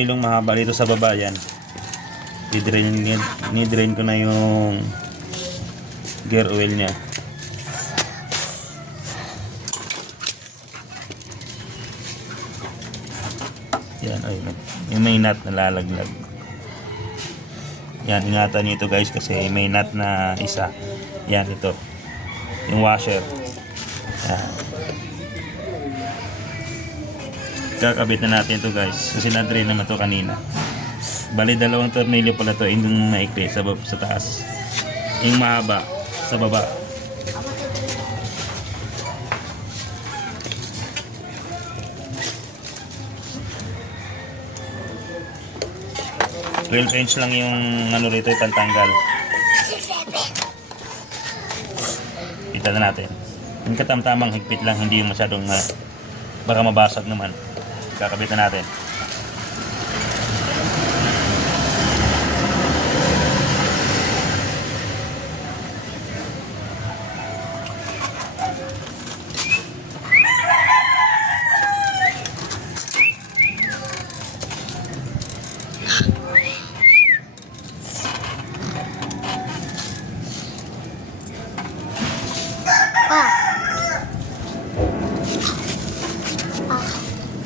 Ilong mahaba dito sa baba yan. Ni-drain ko na yung gear oil niya. Yan, ayun. Yung may nut na lalaglag. Yan, ingatan nyo ito guys kasi may nut na isa. Yan, ito. Yung washer. Yan. Kakabit na natin ito guys kasi na-drain naman ito kanina. Bali dalawang tornilyo pala ito, yung maikli sa taas, yung mahaba sa baba. Twelve inch lang yung ano rito, pantanggal. Kita na natin yung katamtamang higpit lang, hindi yung masyadong baka mabasag naman. Kakabit na natin.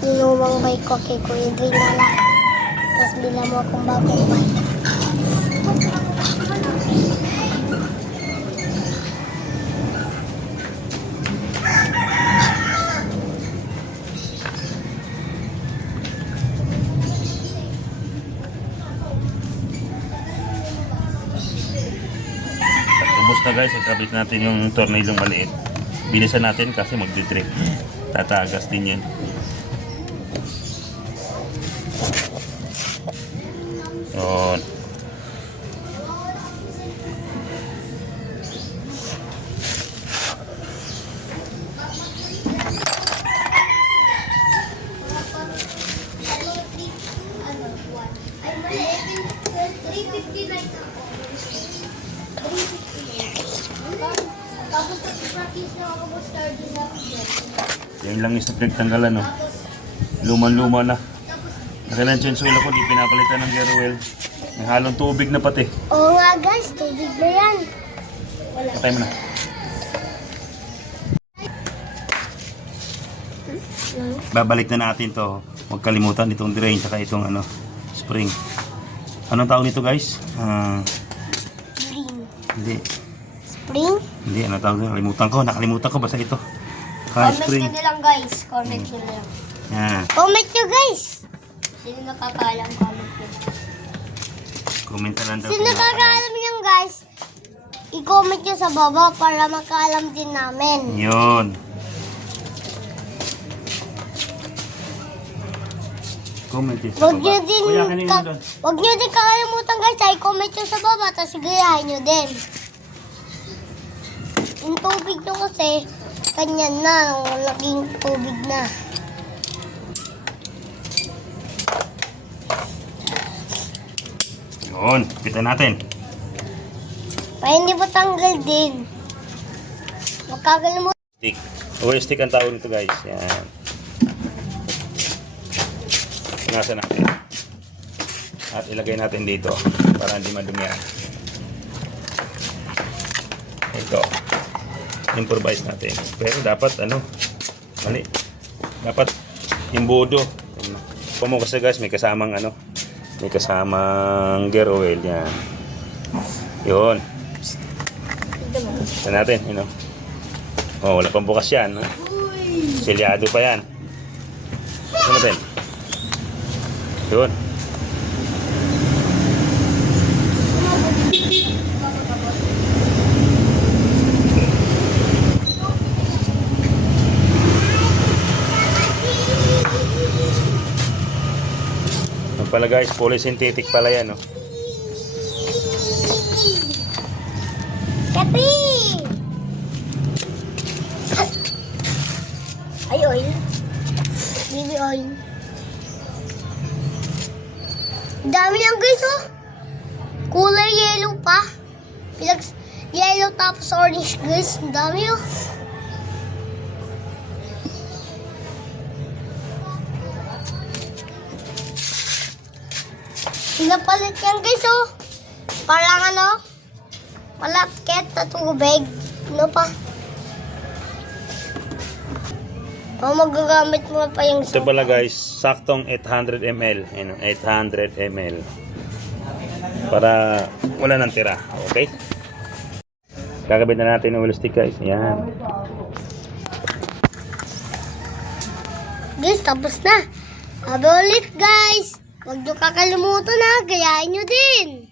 Yung lumang bike ko kay Kuya Dre na lang. Tapos bila mo akong bagong bike. Ubus na guys, ikabit natin yung tornilong maliit. Bilisan natin kasi magdi-trip. Tatagas din yan. Yun. Yan lang is nagtanggalan, no? Luman-luma na. Nakailan chainsaw ko, di pinapalitan ng gear oil. May halong tubig na pati. Oo nga guys, tubig na yan. Patay mo na. Babalik na natin to. Huwag kalimutan itong drain saka itong spring. Anong tawag nito guys? Green. Hindi. Spring? Hindi, ano tawag nito? Nakalimutan ko basta ito. Comment Spring. nyo lang guys. Comment nyo lang. Yan. Comment nyo guys. Sino nakakaalam, comment nyo. Comment na lang daw. Sino nakakaalam yan guys? I-comment nyo sa baba para makaalam din namin. Yun. Comment din sa Huwag baba. nyo din, Kuya, kanina doon. huwag nyo din kakalimutan guys, ay comment nyo sa baba, tapos gayahin nyo din. Yung tubig nyo kasi, kanyan na, naging tubig na. Yun, kita natin. Para hindi pa tanggal din. Magkakalimutan. Stick. Oil stick ang tawag nito guys. Yan. Nasa natin. At ilagay natin dito para hindi madumihan. Ito. Improvise natin. Pero dapat mali. Dapat yung budo. Pumo kasi guys may kasamang may kasamang gear oil yan. Yun. Ito natin, Oh, wala pang bukas yan, ha? Silyado pa yan. Ito natin. Yun. Yan pala guys, polysynthetic pala yan, no? Kapi! Ay, oil. Baby oil. Dami lang guys, oh. Kulay yellow pa. Yellow tapos orange guys. Ang dami, oh. Pinapalit yan guys oh. Parang ano? Malakit na tubig. Ano pa? Magagamit mo pa yung Ito pala guys, saktong 800 ml. Ayun, 800 ml. Para wala nang tira. Okay? Kakabit na natin yung ulo stick guys. Yan. Guys, tapos na. Sabi ulit guys. Huwag nyo kakalimutan ha. Gayahin nyo din.